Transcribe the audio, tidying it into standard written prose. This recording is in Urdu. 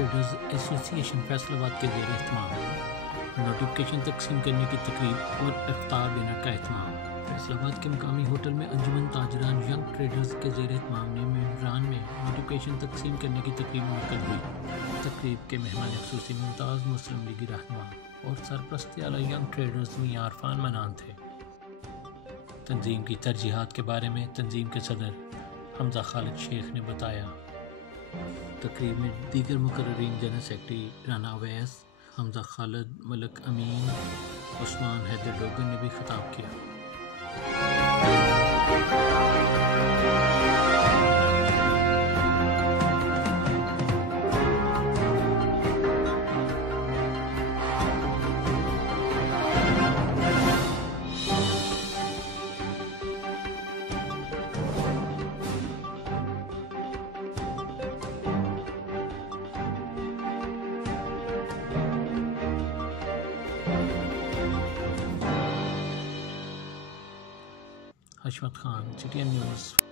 ٹریڈرز ایسوسی ایشن فیصل آباد کے زیر اہتمام نوٹیفکیشن تقسیم کرنے کی تقریب اور افطار ڈنر کا اہتمام۔ فیصل آباد کے مقامی ہوٹل میں انجمن تاجران ینگ ٹریڈرز کے زیر اہتمام نے ممبران میں نوٹیفکیشن تقسیم کرنے کی تقریب منعقد ہوئی۔ تقریب کے مہمان خصوصی ممتاز مسلم لیگی رہنما اور سرپرست اعلیٰ ینگ ٹریڈرز میاں عرفان منان تھے۔ تنظیم کی ترجیحات کے بارے میں تنظیم کے صدر حمزہ خالد شیخ نے بتایا۔ تقریب میں دیگر مقررین جنرل سیکرٹری رانا اویس، حمزہ خالد، ملک امین، عثمان حیدر ڈوگر نے بھی خطاب کیا۔ حشمت خان، CTN نیوز۔